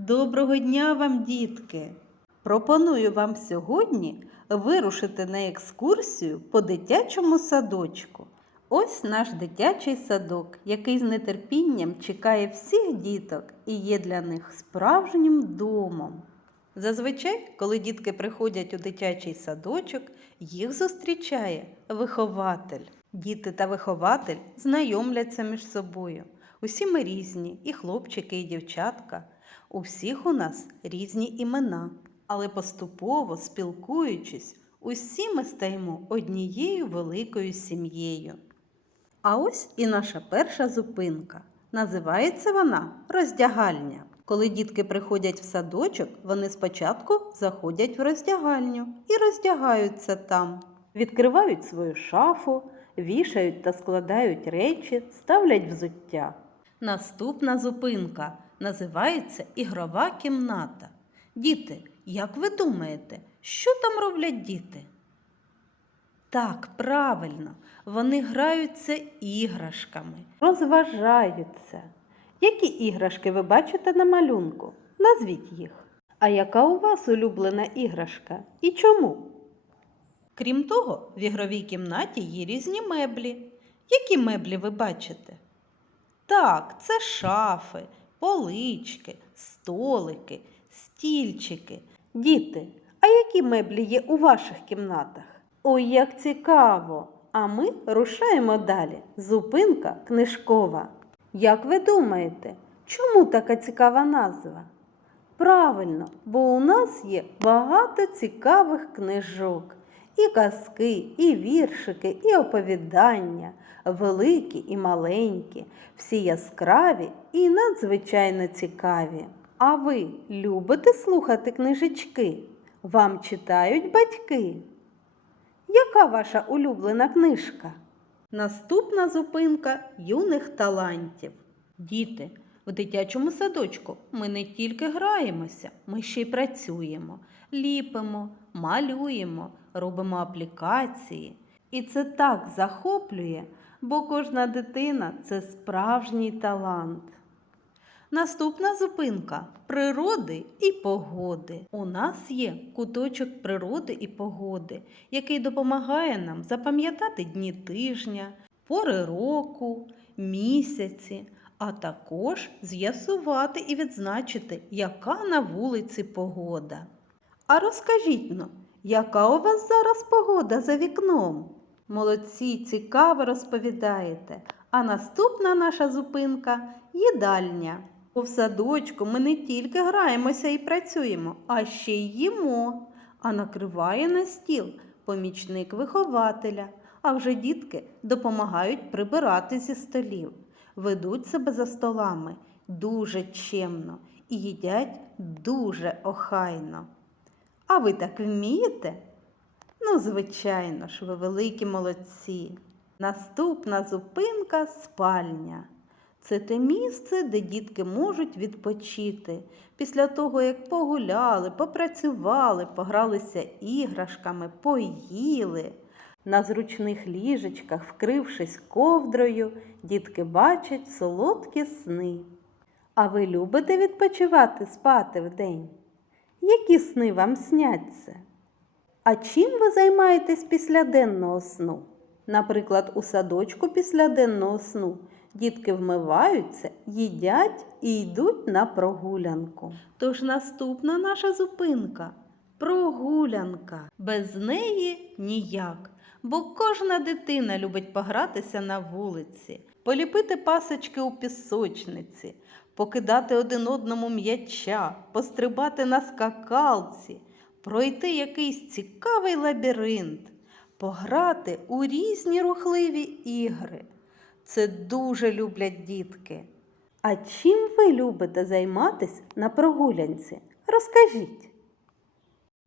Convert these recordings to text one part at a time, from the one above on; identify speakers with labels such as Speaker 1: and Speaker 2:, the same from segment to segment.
Speaker 1: Доброго дня вам, дітки! Пропоную вам сьогодні вирушити на екскурсію по дитячому садочку. Ось наш дитячий садок, який з нетерпінням чекає всіх діток і є для них справжнім домом. Зазвичай, коли дітки приходять у дитячий садочок, їх зустрічає вихователь. Діти та вихователь знайомляться між собою. Усі ми різні, і хлопчики, і дівчатка. У всіх у нас різні імена, але поступово спілкуючись, усі ми стаємо однією великою сім'єю. А ось і наша перша зупинка. Називається вона роздягальня. Коли дітки приходять в садочок, вони спочатку заходять в роздягальню і роздягаються там. Відкривають свою шафу, вішають та складають речі, ставлять взуття. Наступна зупинка називається ігрова кімната. Діти, як ви думаєте, що там роблять діти? Так, правильно, вони граються іграшками, розважаються. Які іграшки ви бачите на малюнку? Назвіть їх. А яка у вас улюблена іграшка і чому? Крім того, в ігровій кімнаті є різні меблі. Які меблі ви бачите? Так, це шафи, полички, столики, стільчики. Діти, а які меблі є у ваших кімнатах? Ой, як цікаво! А ми рушаємо далі. Зупинка книжкова. Як ви думаєте, чому така цікава назва? Правильно, бо у нас є багато цікавих книжок. І казки, і віршики, і оповідання, великі і маленькі, всі яскраві і надзвичайно цікаві. А ви любите слухати книжечки? Вам читають батьки? Яка ваша улюблена книжка? Наступна зупинка юних талантів. Діти, в дитячому садочку ми не тільки граємося, ми ще й працюємо, ліпимо, малюємо, робимо аплікації. І це так захоплює, бо кожна дитина це справжній талант. Наступна зупинка природи і погоди. У нас є куточок природи і погоди, який допомагає нам запам'ятати дні тижня, пори року, місяці, а також з'ясувати і відзначити, яка на вулиці погода. А розкажіть ну, яка у вас зараз погода за вікном? Молодці, цікаво розповідаєте. А наступна наша зупинка їдальня. У садочку ми не тільки граємося і працюємо, а ще й їмо. А накриває на стіл помічник вихователя. А вже дітки допомагають прибирати зі столів, ведуть себе за столами дуже чемно і їдять дуже охайно. А ви так вмієте? Ну, звичайно ж, ви великі молодці. Наступна зупинка спальня. Це те місце, де дітки можуть відпочити після того, як погуляли, попрацювали, погралися іграшками, поїли. На зручних ліжечках, вкрившись ковдрою, дітки бачать солодкі сни. А ви любите відпочивати спати вдень? Які сни вам сняться? А чим ви займаєтесь після денного сну? Наприклад, у садочку після денного сну дітки вмиваються, їдять і йдуть на прогулянку. Тож наступна наша зупинка прогулянка. Без неї ніяк. Бо кожна дитина любить погратися на вулиці, поліпити пасочки у пісочниці, покидати один одному м'яча, пострибати на скакалці, пройти якийсь цікавий лабіринт, пограти у різні рухливі ігри. Це дуже люблять дітки. А чим ви любите займатися на прогулянці? Розкажіть.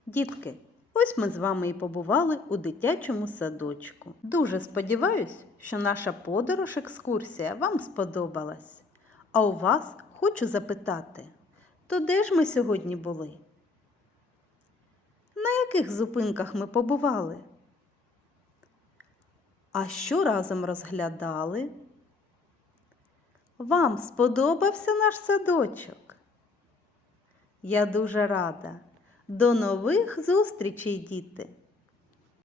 Speaker 1: Дітки, ось ми з вами і побували у дитячому садочку. Дуже сподіваюсь, що наша подорож екскурсія вам сподобалась. А у вас хочу запитати, то де ж ми сьогодні були? На яких зупинках ми побували? А що разом розглядали? Вам сподобався наш садочок? Я дуже рада. До нових зустрічей, діти!